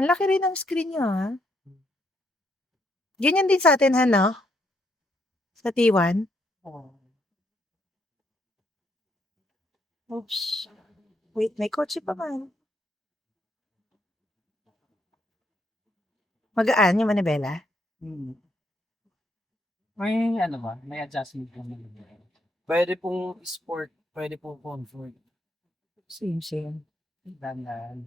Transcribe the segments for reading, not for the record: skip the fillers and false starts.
Ang laki rin ng screen niyo, Ganyan din sa'tin ano, sa T1? Oo. Oops, wait may kotse pa man. Magaan yung manibela? Hmm. May ano ba, may adjustment naman. Puwede pong sport, puwede pong comfort. Same. Dahan-dahan.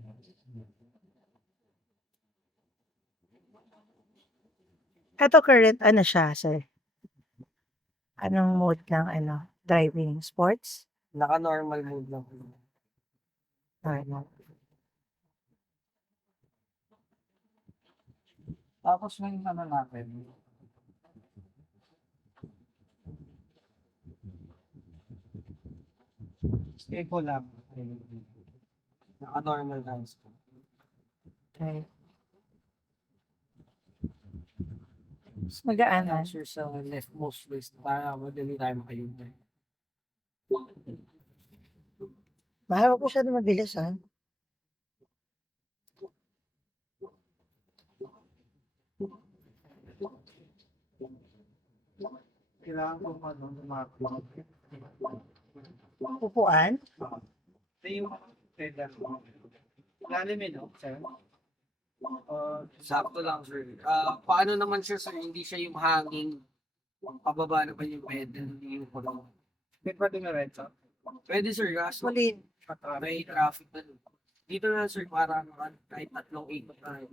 Eto current ano siya sir? Anong mode ng ano, driving, sports? Naka-normal mode lang po. Normal. Tapos yung ano natin, eco lang. Naka-normal lang. Okay. Mas magaan Kaya sure sa leftmost wrist para madali tayo makayuntay. Mahal po siya mabilis Kailangan ko tumakbo. Upuan? Ito yung pedal. Lalim no, sir? Sakto lang, sir. Paano naman siya, sir? Hindi siya yung hanging pababa naman yung pedal, hindi yung kulong. May pwede na rin, sir? Pwede, sir. Kaso, Muli. may traffic na. Dito na, sir, para kahit tatlong ikot na rin.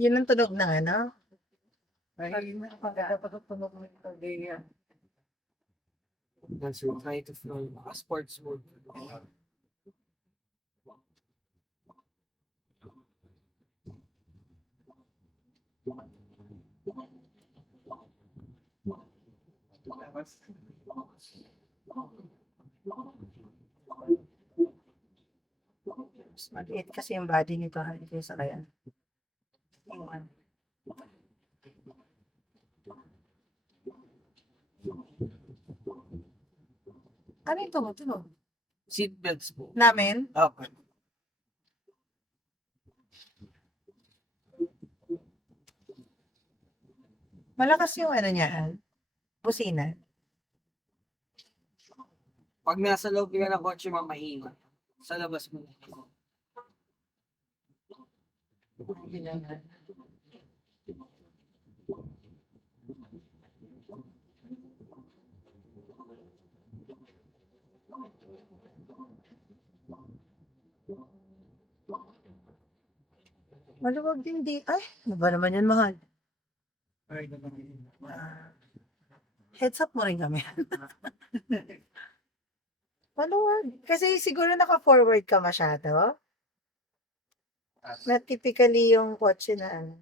Yun ang tunog ng ano? Ay, napagatutunog mo yung ganyan. Yan, sir. Try to flow. Sports mode. Mas maliit kasi yung body nito kaysa kaya. Yung ano. Ano yung tumutunog? Seatbelts po. Namin? Okay. Malakas yung ano niya, busina. Pag nasa loob ka ng kotse, mahina. Sa labas mo. Maluwag din di. Ay, ano ba naman yan, mahal? Heads up mo rin kami. Maluwag. Kasi siguro naka-forward ka masyado. Na typically yung kotse na ano.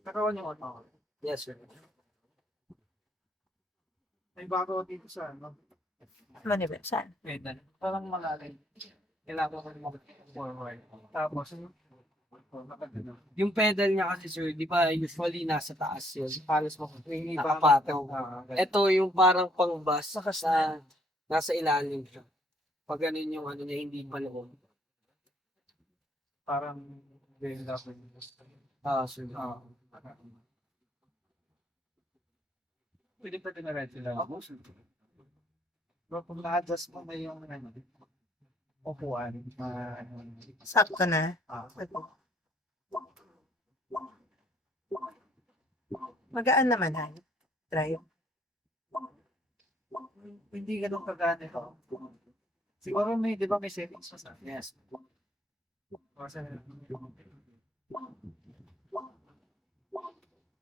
Pero ano yung ano? Yes, sir. May bago dito sa ano? Manibel, saan? Pedal. Parang malalim. Kailangan ko mag-forward. Tapos, yung pedal niya kasi, sir, di ba usually nasa taas yun. Halos nakapataw. Ito yung parang pang-bus na nasa ilalim siya. Pag ganun yung ano niya, hindi pa loob. Parang BMW. Sir. Pwede na rin sila. Pero kung na-adjust mo na yung ano, upuan, Sakto na. Magaan naman, drive. hindi ganun kagana ito. Siguro may, di ba may settings pa sa? Yes.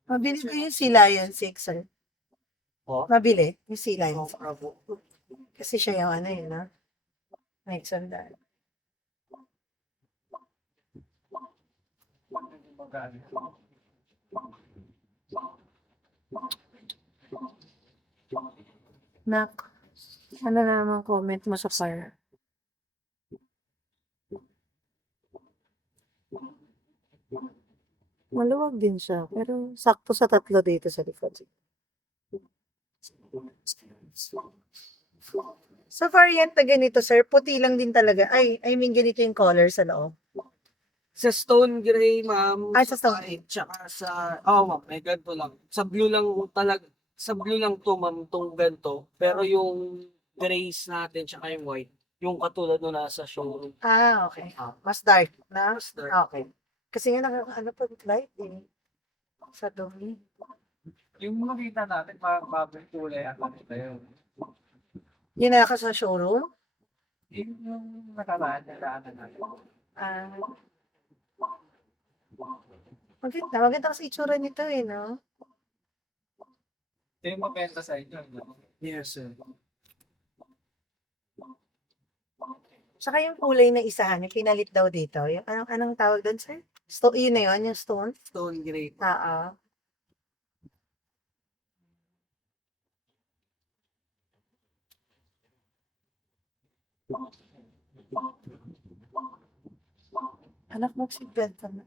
Mabili ko yung Sea Lion 6, sir. Po? Mabili yung Sea Lion 6. Bravo. Kasi siya yung ano yun, may sandal. Nak, ano naman comment mo sa fire? Maluwag din siya, pero sakto sa tatlo dito sa likod. Sa variant na ganito, sir, puti lang din talaga. Ay, I mean, ganito yung color sa loob. Sa stone gray, ma'am. Ay, sa stone. white, tsaka sa, ma'am, may ganito lang. Sa blue lang talaga, sa blue lang to, ma'am, tong ganito. Pero yung grays natin, tsaka yung white, yung katulad nung nasa showroom. Ah, okay. Mas dark na? Mas dark. Okay. Kasi nga ano pa light eh. Sa dumi. Yung makita natin, bagong kulay at ano yun. Yun na ako sa showroom? Yung nakaraan na daanan natin. Ah. Maganda. Maganda kasi itsura nito eh, no? Ito yung mabenta sa inyo. No? Yes, sir. Saka yung kulay na isahan, yung pinalit daw dito. Yung anong tawag doon, sir? Yun na yun, yung stone? Stone gray. Oo. Anak, mag-seatbelt ka na.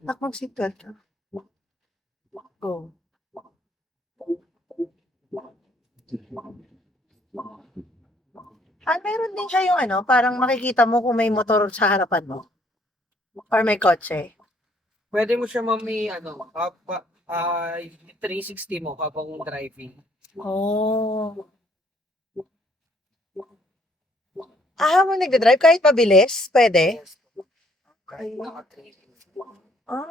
Anak, mag-seatbelt ka. Go. Meron din siya yung parang makikita mo kung may motor sa harapan mo. Or may kotse. Pwede mo siya, ma'am, 360 mo habang driving. Oh. Habang nagdadrive, kahit mabilis, pwede? Yes. Kahit Ah.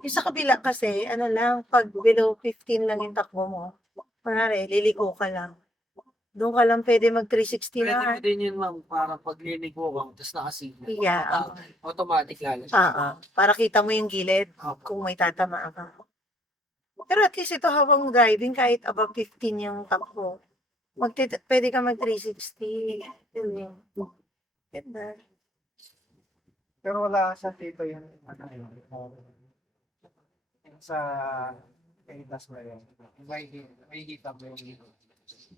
Yung sa kabila kasi, pag below 15 lang yung takbo mo. Kunwari, liliko ka lang. Doon ka lang pwede mag 360 Pwede mo na. din yun, ma'am, para pag liligo ka, tapos nakasignal. Yeah. Automatic lang. Para kita mo yung gilid kung may tatamaan ka. Pero at least ito habang driving, kahit above 15 yung takbo. Pwede ka mag 360. Ganda. Pero wala sa dito yung ano yun. Yung sa Kaitas mo yun. May hita mo yung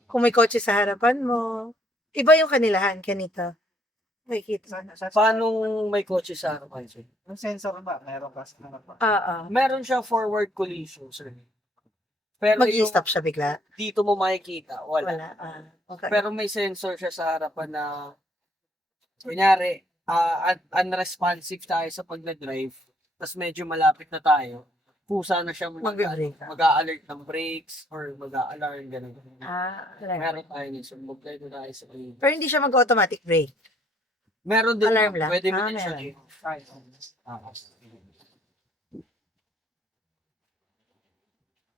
Kung may kotse sa harapan mo, iba yung kanilahan, ganito. Makikita. Paano may kotse sa harapan, sir? Yung sensor ba? Meron ka sa harapan. Meron siya forward collision, sir. Pero yung Mag-i-stop siya bigla. dito mo makikita, wala. Okay. Pero may sensor siya sa harapan na, kunyari, unresponsive tayo sa pag-drive, tapos medyo malapit na tayo, kusa na siya Mag-brake. mag-a-alert ng brakes or mag-a-alarm, gano'n. Alarm. Meron tayo niya, so mag-drive tayo sa kanya. Pero hindi siya mag-automatic brake. Meron din, Alarm lang? pwede mo din siya.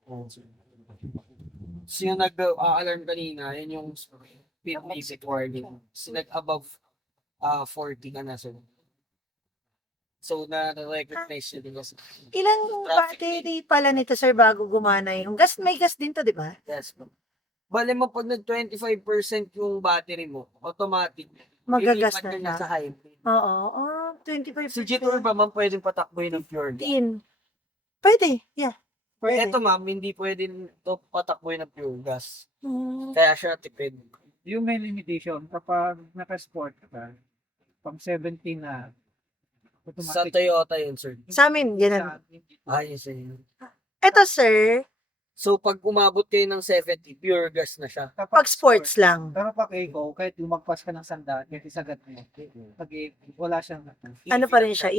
Meron. So yung nag-alarm kanina, yun yung speed limit warning. So nag-above 40 ka na, sir. So na-recognize yun din kasi. Ilang Traffic battery pala nito, sir, bago gumana yung gas? May gas din to, di ba? Yes, ma'am. Bale mo pag nag-25% yung battery mo, automatic. Magagas ilipat na niya siya. sa hybrid. Oo. 25%. Si G-Tour ba, ma'am, pwedeng patakbuhin ng pure gas? Pwede. Yeah. Pwede. Eto, ma'am, hindi pwedeng to patakbuhin ng pure gas. Hmm. Kaya siya tipid. Yung may limitation, kapag naka-sport ka, pang 17 na, Sa Toyota yun, sir. Sa amin, yan. Ayos yun. Ito, sir, So, pag umabot kayo ng 70, pure gas na siya. pag sports lang. Pero pag eco, kahit lumagpas ka ng sandaan, kahit isagat mo, pag wala siyang Ano pa rin siya?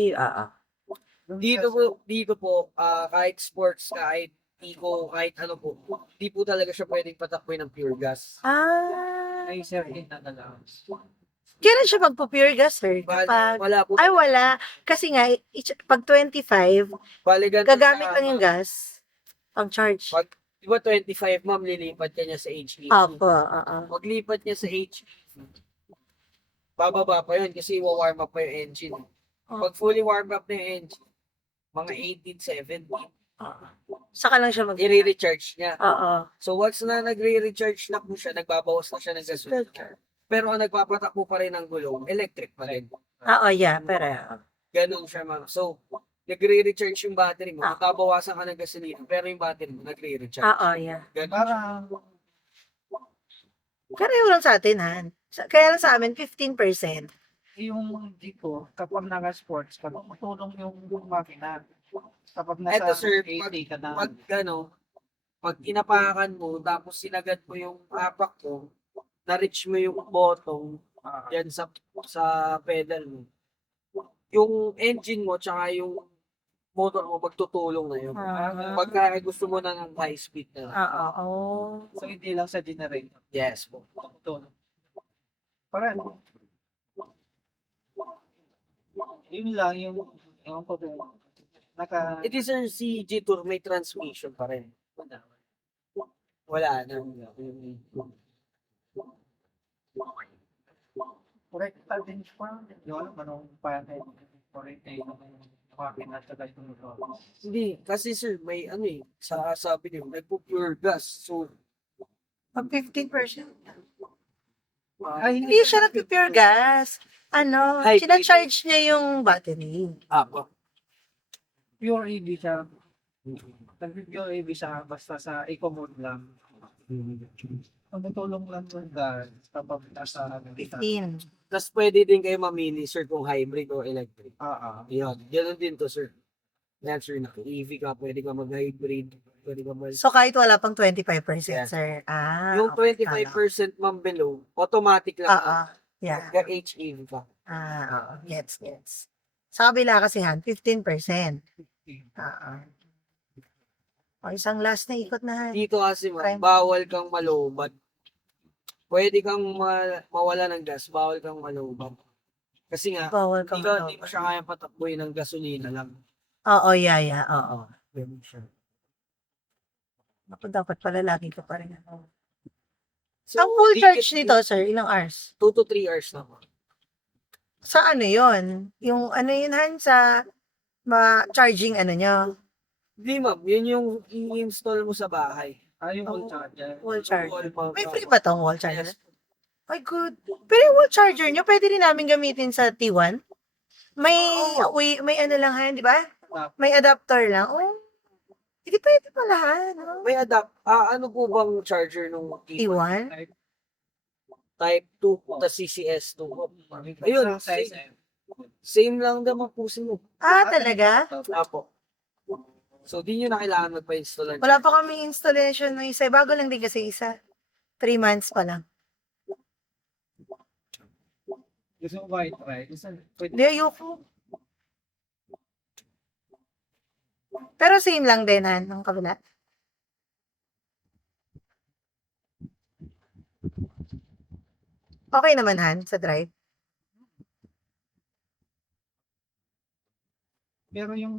Dito po, kahit sports, kahit eco, kahit ano po, di po talaga siya pwedeng patakboy ng pure gas. May certain na lang. Kailan siya magpo-pure gas, sir? Bale, Kapag, wala po. wala. Kasi nga, pag 25, Bale, ganito gagamit siya, lang yung gas. Pang charge. Pag, di ba 25, ma'am, lilipat ka niya sa HEV. Opo, Paglipat niya sa HEV, bababa pa yun kasi warm up pa yung engine. Pag fully warm up na yung engine, mga 18, 17, Saka lang siya i-recharge niya. Oo. So once na nagre-recharge na po siya, nagbabawas na siya ng gasolina. Pero ang nagpapatakbo pa rin ng gulong, electric pa rin. Oo, yeah, pero. Ganun siya, ma'am. So, nagre-recharge yung battery mo, nagbabawasan ka ng gasolina, pero yung battery mo, nagre-recharge. Oo, yeah. Ganun siya. Parang, Pareho lang sa atin, Han. Kaya lang sa amin, 15%. Yung dito, kapag naka-sports ka, matulong yung makina. Kapag Eto nasa sir, 80 ka na, pag inapakan mo, tapos sinagad mo yung apak ko, na-reach mo yung bottom, yan sa pedal mo. Yung engine mo, tsaka yung motor mo, magtutulong na yun. Pagka gusto mo na ng high speed na lang. Oo. so hindi lang sa generator. Yes po. Tulong. Para yun lang yung ko naka It is sir, si G-Tour may transmission pa rin. Wala na. correct din pa. Yung ano, manong panay. Correct eh. Makina sa guys ng motor. Hindi, kasi sir, may ano eh, sabi niyo, nagpo-pure gas. So, Pag 15%. Ay, Hindi siya nag-pure gas. Ano, Hybrid. sinacharge niya yung battery. po. pure EV siya. Pure EV siya basta sa eco mode lang. Ang natulong lang yung gas kapag nasa 15. Tapos pwede din kayo mamili, sir, kung hybrid o electric. Yun, ganun din to, sir. Yan, sir, EV ka, pwede ka mag-hybrid, pwede ka mag... So, kahit wala pang 25%, Yeah. sir. yung Okay, 25% ma'am below, automatic lang. Oo. Yeah. HEV ka. Oo. Gets. Sa kabila kasi 15%. Oo. O, isang last na ikot na. Dito kasi Prime. ma'am, bawal kang malobat. Pwede kang mawala ng gas, bawal kang malobat. Kasi nga, Bawal kang hindi mo siya kaya patakboy ng gasolina lang. Oo, yeah. Oo. Ganun siya. Ako dapat pala lagi ko pa rin. So, Ang full di- charge nito, sir, ilang hours? 2 to 3 hours na po. Sa ano yon? Yung ano yun, Han, sa charging ano nyo? Hindi ma'am, yun yung i-install mo sa bahay. yung Oo. wall charger. Wall charger. Wall mount. May free ba tong wall charger? Yes. Ay, good. Pero yung wall charger nyo, pwede rin namin gamitin sa T1? May, may ano lang, Han, di ba? May adapter lang. Oh, hindi pwede pala, Han. No? May ano po bang charger nung T1? Type 2 ta CCS 2? Ayun, same lang naman po sila. Talaga? Apo. So, di nyo na kailangan magpa-install. Wala pa kaming installation ng isa. Bago lang din kasi isa. 3 months pa lang. Gusto mo ba i-try? Pwede. Hindi, ayoko. Pero same lang din, Han, ng kabila. Okay naman, Han, sa drive. Pero yung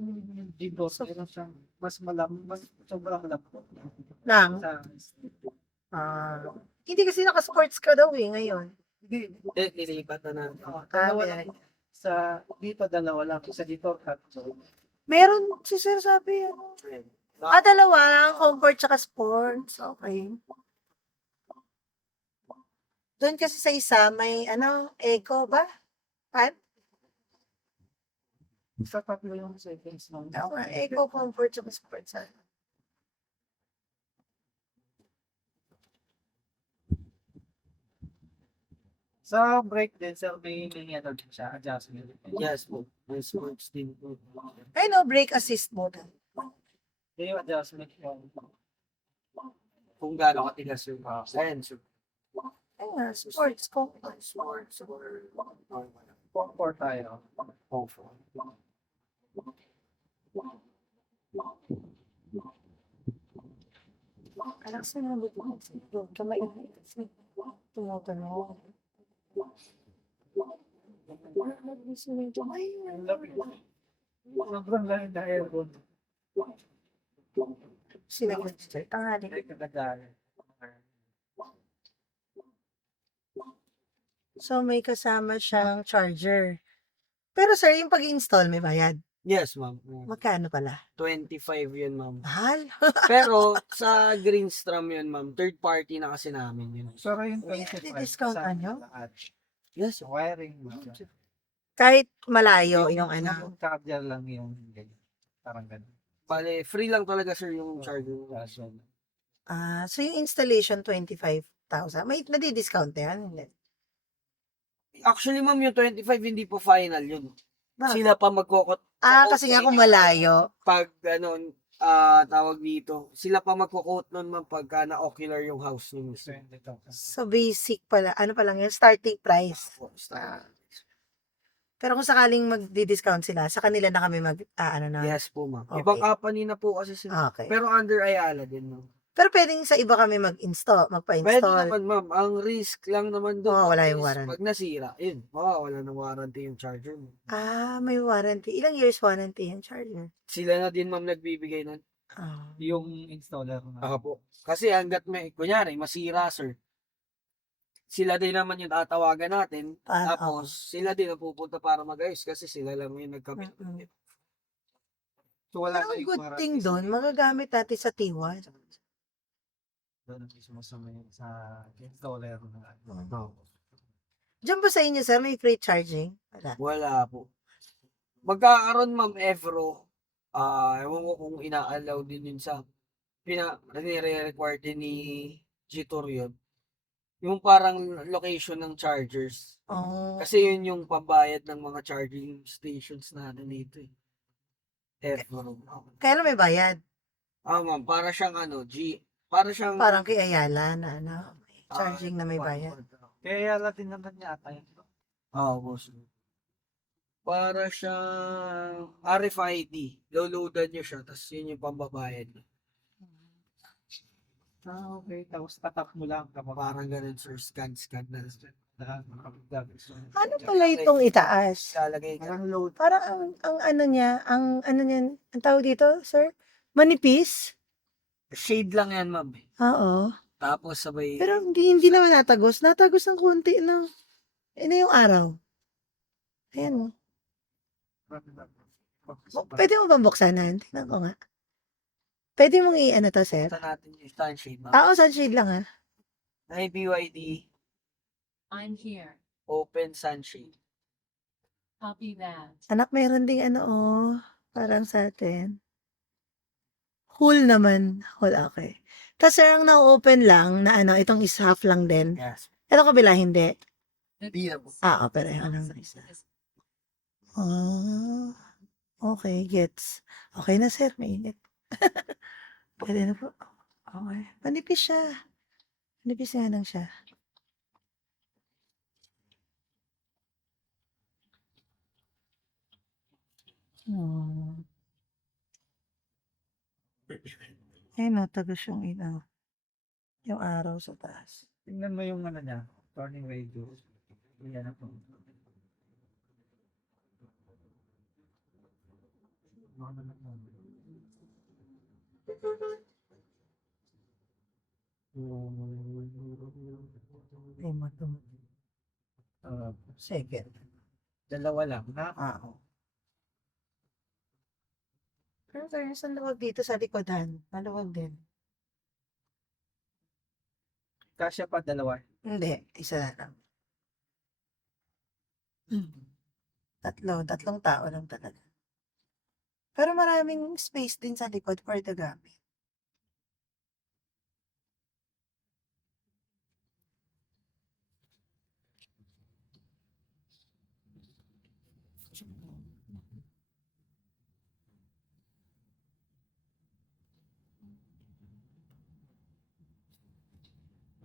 G-Boss, meron siyang mas sobrang lambot. Lang. Sa, Hindi kasi naka-sports ka daw ngayon. hindi, Nilipat na natin. dalawa lang. Dito dalawa lang. Sa dito, tatlo. Meron, si Sir sabi, ano. Dalawa lang, comfort tsaka sports. Okay. Doon kasi sa isa, may, eco ba? Sa tatlo yung settings ng Eco, comfort tsaka sports. Sa brake din, sir, may ano din siya, adjustment. Yes po. May sports din po. Ay, no, brake assist mode. May yung adjustment yung Kung gaano katigas yung sensor. Ay, sports, comfort. Sports or normal. comfort tayo. Comfort. Alam sa mga doon, kamay tumutunog. Nagising yung kamay. Sobrang lahat na aircon. Sila ko, sir. Tanghali. Ay, kagadalan. So, may kasama siyang charger. Pero sir, yung pag-install, may bayad. Yes, ma'am. Magkano pala? 25 yun, ma'am. Mahal. Pero sa Greenstrom yun, ma'am. Third party na kasi namin yun. Pero yung May 25 discount sa ano? lahat. Yes, Yung wiring. Kahit malayo yung Yung charger lang yung ganyan. Parang ganun. Bale, free lang talaga, sir, yung charger. So yung installation, 25,000. May nadi-discount na yan? Hindi. Actually, ma'am, yung 25 hindi po final yun. Bakit? Sila pa magkokot. Kasi nga kung malayo. Pag, tawag dito, sila pa magkukot nun, ma'am, pagka na-ocular yung house nyo mismo. 20,000. So, basic pala. Ano pa lang yun? Starting price. Pero kung sakaling magdi-discount sila, sa kanila na kami ano na. Yes po, ma'am. Okay. Ibang company na po kasi sila. Okay. Pero under Ayala din, ma'am. Pero pwedeng sa iba kami Pwede magpa-install. naman, ma'am. Ang risk lang naman doon Wala is yung warranty. pag nasira, yun, mawawala ng warranty yung charger mo. May warranty. Ilang years warranty yung charger? Sila na din, ma'am, nagbibigay nun. Yung installer na. Po. Kasi hanggat kunyari, masira, sir. Sila din naman yung tatawagan natin. Tapos, sila din ang pupunta para mag-ayos kasi sila lang yung nagkabit. So, wala Pero na ang yung good warranty thing doon, magagamit natin sa T1. Doon ang mismo sa installer na. Diyan ba sa inyo, sir, may free charging? Wala. Wala po. Magkakaroon, ma'am, Evro. Ewan ko kung ina-allow din yun sa nire-require din ni G-Tour yun. Yung parang location ng chargers. Kasi yun yung pambayad ng mga charging stations natin dito eh. Evro. Kaya lang may bayad. Ma'am, para siyang Parang kay Ayala na may charging na may bayad. Kaya din naman yata yun. boss. Para siyang RFID. Loloadan niyo siya, tapos yun yung pambabayad niya. Okay. Tapos tatap mo lang kapag Parang ganun, sir. Scan na. Ano pala itong itaas? Lalagay ka. Parang load. Parang ang ano niya, ang tawag dito, sir? Manipis? Shade lang yan, ma'am. Oo. Tapos sabay, Pero hindi naman natagos. Natagos ng konti na. Yung araw. Ayan mo. Pwede mo bang buksanan? Tingnan ko nga. Pwede mong i-ano to, sir? ito natin yung sunshade, ma'am. Sunshade lang ha. May BYD, I'm here. open sunshade. Copy that. Anak, meron ding parang sa atin. Whole naman. Whole, okay. Tapos sir, ang na-open lang na itong is half lang din. Yes. Ito kabila, hindi. Hindi na po. Pero lang na isa. Okay, gets. Okay na sir, mainit. Pwede na po. Okay. Manipis siya. Manipis nga lang siya. Natagos yung yung araw sa taas. Tingnan mo yung niya, turning radius. Yan ako. Ay, second. Dalawa lang, ha? Pero fairness, ang luwag dito sa likodan. Maluwag din. Kasya pa dalawa. Hindi, isa na lang. Tatlong tao lang talaga. Pero maraming space din sa likod for the gamit.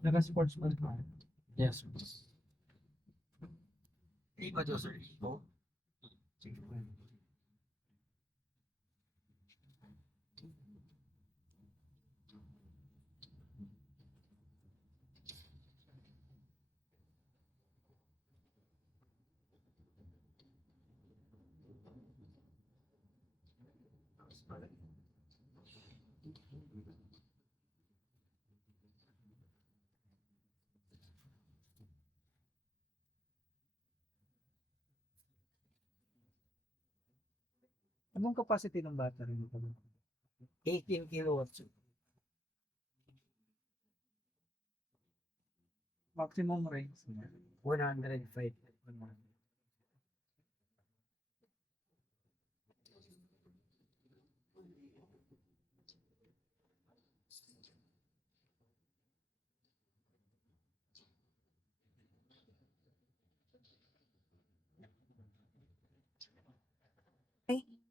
Naka-sportsman ka. Yes. Iba to, sir. Ibo. Anong capacity ng battery nito? 18 kilowatts. Maximum range niya. 105.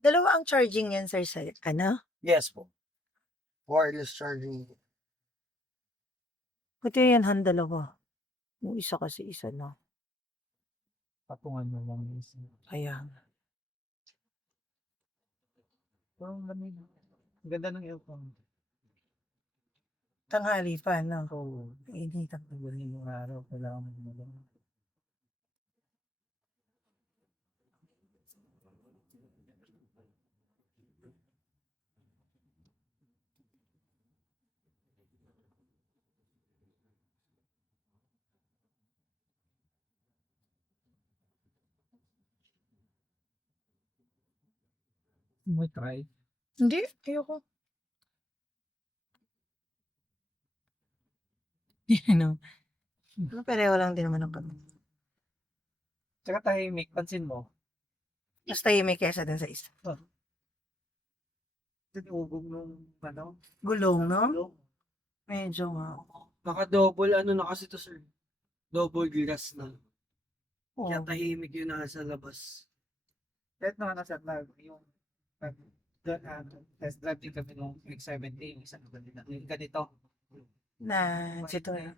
Dalawa ang charging yan, sir, sa ano? Yes po. Wireless charging. Buti yan, han, dalawa. Yung isa kasi isa na. Patungan mo lang. Kaya, Pero ang lamig. Ang ganda ng aircon. tanghali pa, no? Oo. Init ang Ang galing yung araw. Kailangan mo malang. Mo try. Hindi, ayoko. Ano? Pareho lang din naman ang kami. Tsaka tahimik. Pansin mo. Mas tahimik kesa dun sa isa. Tinugog nung ano. Gulong, no? Gulong. Medyo nga. Naka-double ano na kasi to, sir. Double glass na. Oo. Kaya tahimik yung nasa labas. Kahit na nasa vlog, yung test drive din kami nung X70, yung isang ganito. Na, ito eh.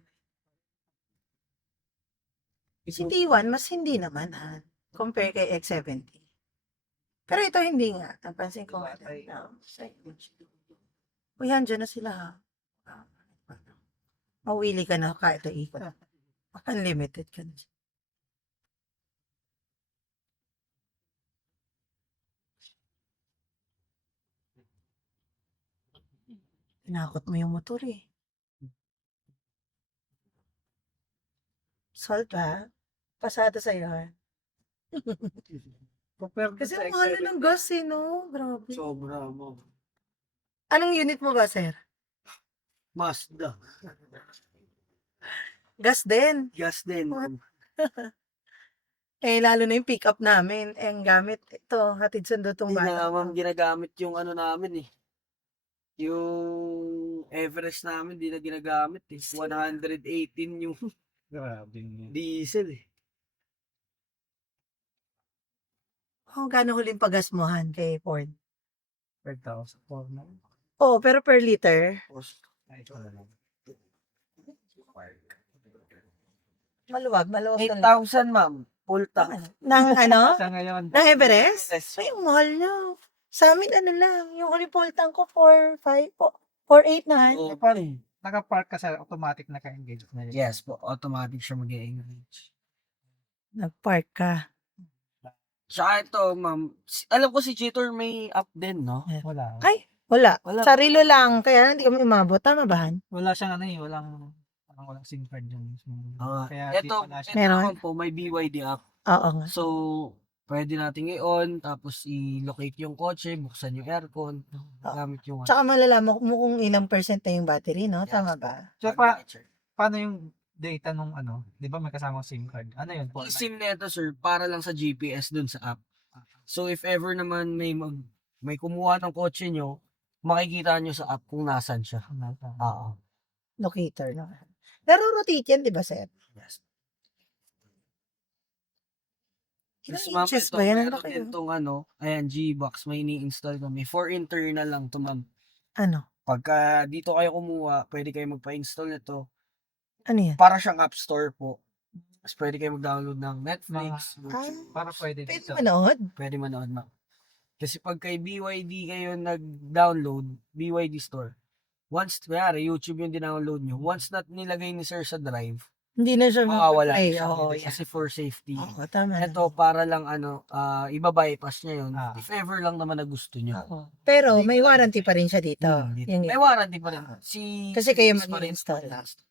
Si T1, mas hindi naman, ha? Compare kay X70. Pero ito hindi nga. Napansin ko nga. Uy, dyan na sila, ha? Mawili ka na kahit ikot. Unlimited ka na. Tinakot mo yung motor eh. Salt ba? Pasado sa'yo ha? Compare Kasi sa ang mahal na X70. ng gas eh, no? Grabe. Sobra mo. Anong unit mo ba, sir? Mazda. Gas din. Gas din. What? Eh, lalo na yung pick-up namin. Eh, ang gamit, ito, hatid sundo tong Hindi bata. na naman ginagamit yung ano namin eh. Yung Everest namin, di na ginagamit eh. 118 yung Grabe yun. diesel eh. Oh, gano'n huling pagas mo, Han, kay Ford? 5,000 for na. Oo, pero per liter, Ay, ito na lang. maluwag talaga. 8,000 ma'am. Full tank. Nang ano? Sa ngayon, Nang Everest? Yes. Ay, ang mahal niya. Sa amin, ano lang, yung huling full tank ko, 4,800 na. Han. Oo, naka-park ka sa automatic na ka-engage na yun. Yes po, automatic siya mag-engage. Nag-park ka. Tsaka ito, ma'am, alam ko si Jitor may app din, no? Wala. Ay, wala. Wala. Sarilo lang, kaya hindi kami umabot. Tama ba, Han? Wala siyang ano eh, walang SIM card yun. Kaya di Ito, pa na siya. Meron? naman po, may BYD app. Oo nga. So, pwede natin i-on, tapos i-locate yung kotse, buksan yung aircon, gamit yung Tsaka malalaman mo kung ilang percent na yung battery, no? Yes. Tama ba? So, paano yung data nung ano? Di ba may kasamang SIM card? Ano yun? Yung SIM nito, sir, para lang sa GPS dun sa app. So, if ever naman may kumuha ng kotse nyo, makikita nyo sa app kung nasan siya. Oo. Locator, no? Naro-rotate yan, di ba, sir? Yes. Ilang Tapos, ma'am, inches ito, ba yan? Ang meron laki, din oh. tong ano, ayan, G-Box, may ini-install kami. For internal lang to, ma'am. Ano? Pagka dito kayo kumuha, pwede kayo magpa-install nito. Ano yan? Para siyang app store po. Tapos pwede kayo mag-download ng Netflix, Ah, YouTube. Para pwede pwede dito. manood? Pwede manood, ma'am. Kasi pag kay BYD kayo nag-download, BYD store, once, kaya YouTube yung dinownload nyo, once na nilagay ni sir sa drive, Hindi na siya mawawala mag-play. siya. Oo, yan. Kasi for safety. Oo, tama na. Ito, para lang iba-bypass niya yun. Ah. If ever lang naman na gusto nyo. Oo. Pero may warranty pa rin siya dito. Hmm, Yung, may warranty pa rin. kasi kayo pa rin mag-install. last.